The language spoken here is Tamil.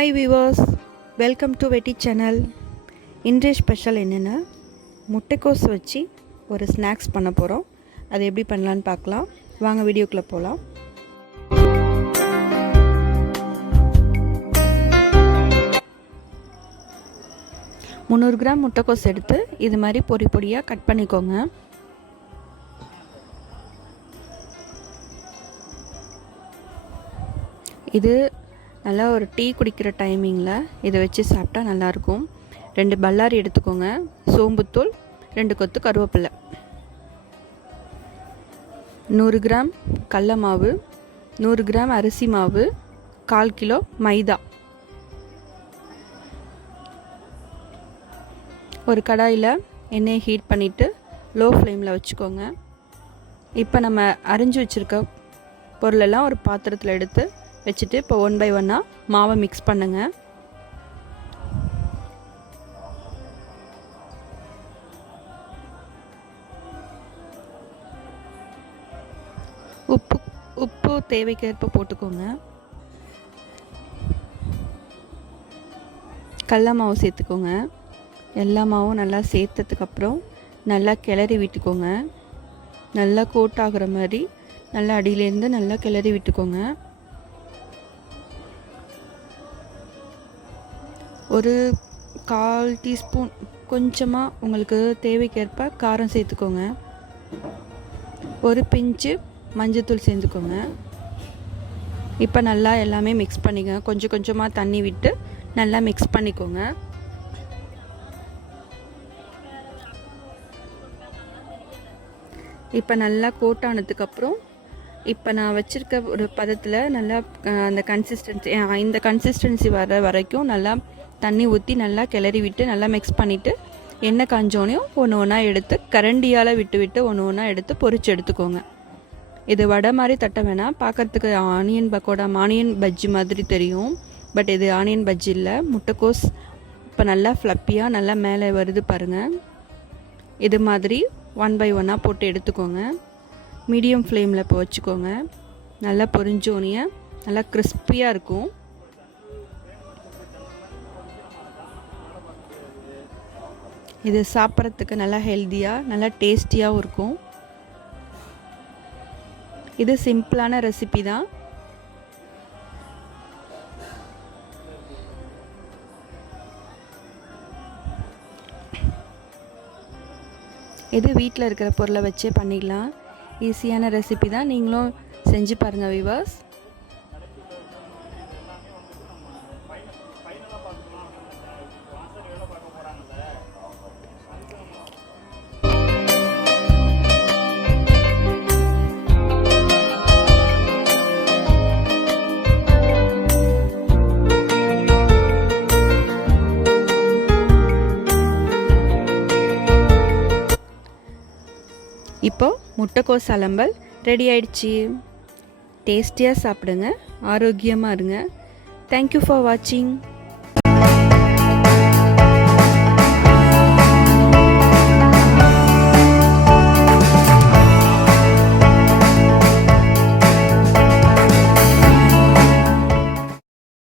ஹாய் வியூவர்ஸ், வெல்கம் டு வெட்டி சேனல். இன்றைய ஸ்பெஷல் என்னென்னா முட்டைக்கோஸ் வச்சு ஒரு ஸ்நாக்ஸ் பண்ண போகிறோம். அது எப்படி பண்ணலான்னு பார்க்கலாம். வாங்க வீடியோக்குள்ளே போகலாம். கிராம் முட்டைக்கோஸ் எடுத்து இது மாதிரி பொடி பொடியாக கட் பண்ணிக்கோங்க. இது நல்லா ஒரு டீ குடிக்கிற டைமிங்கில் இதை வச்சு சாப்பிட்டா நல்லாயிருக்கும். 2 பல்லாரி எடுத்துக்கோங்க, சோம்புத்தூள், 2 கொத்து கருவேப்பிலை, 100 கிராம் கடல மாவு, 100 கிராம் அரிசி மாவு, 1/4 கிலோ மைதா. ஒரு கடாயில் எண்ணெயை ஹீட் பண்ணிவிட்டு லோ ஃப்ளேமில் வச்சுக்கோங்க. இப்போ நம்ம அரிஞ்சு வச்சுருக்க பொருளெல்லாம் ஒரு பாத்திரத்தில் எடுத்து வச்சுட்டு இப்போ 1 by 1 மாவை மிக்ஸ் பண்ணுங்கள். உப்பு தேவைக்கேற்ப போட்டுக்கோங்க. கடல மாவு சேர்த்துக்கோங்க. எல்லா மாவும் நல்லா சேர்த்ததுக்கப்புறம் நல்லா கிளறி விட்டுக்கோங்க. நல்லா கோட் ஆகுற மாதிரி நல்லா அடியிலேருந்து நல்லா கிளறி விட்டுக்கோங்க. ஒரு 1/4 டீஸ்பூன் கொஞ்சமாக உங்களுக்கு தேவைக்கேற்ப காரம் சேர்த்துக்கோங்க. ஒரு பிஞ்சு மஞ்சத்தூள் சேர்த்துக்கோங்க. இப்போ நல்லா எல்லாமே மிக்ஸ் பண்ணிக்கோங்க. கொஞ்சம் கொஞ்சமாக தண்ணி விட்டு நல்லா மிக்ஸ் பண்ணிக்கோங்க. இப்போ நல்லா கோட் ஆனதுக்கப்புறம் இப்போ நான் வச்சுருக்க ஒரு பதத்தில் நல்லா அந்த இந்த கன்சிஸ்டன்சி வர வரைக்கும் நல்லா தண்ணி ஊற்றி நல்லா கிளறி விட்டு நல்லா மிக்ஸ் பண்ணிவிட்டு எண்ணெய் காஞ்சோனையும் ஒன்று ஒன்றா எடுத்து கரண்டியால் விட்டு விட்டு ஒன்று ஒன்றா எடுத்து பொரிச்சு எடுத்துக்கோங்க. இது வடை மாதிரி தட்ட வேணாம், பார்க்குறதுக்கு ஆனியன் பஜ்ஜி மாதிரி தெரியும். பட் இது ஆனியன் பஜ்ஜி இல்லை, முட்டைக்கோஸ். இப்போ நல்லா ஃப்ளப்பியாக நல்லா மேலே வருது பாருங்கள். இது மாதிரி 1 by 1 போட்டு எடுத்துக்கோங்க. மீடியம் ஃப்ளேமில் இப்போ வச்சுக்கோங்க. நல்லா பொரிஞ்சோனிய நல்லா கிறிஸ்பியாக இருக்கும். இது சாப்பிட்றதுக்கு நல்லா ஹெல்த்தியாக நல்லா டேஸ்டியாகவும் இருக்கும். இது சிம்பிளான ரெசிபி தான். இது வீட்டில் இருக்கிற பொருளை வச்சே பண்ணிடலாம். ஈஸியான ரெசிபி தான், நீங்களும் செஞ்சு பாருங்கள் வியூவர்ஸ். இப்போ முட்டைக்கோஸ் alambal ரெடி ஆயிடுச்சு. டேஸ்டியாக சாப்பிடுங்க, ஆரோக்கியமாக இருங்க. தேங்க்யூ ஃபார் வாட்சிங்.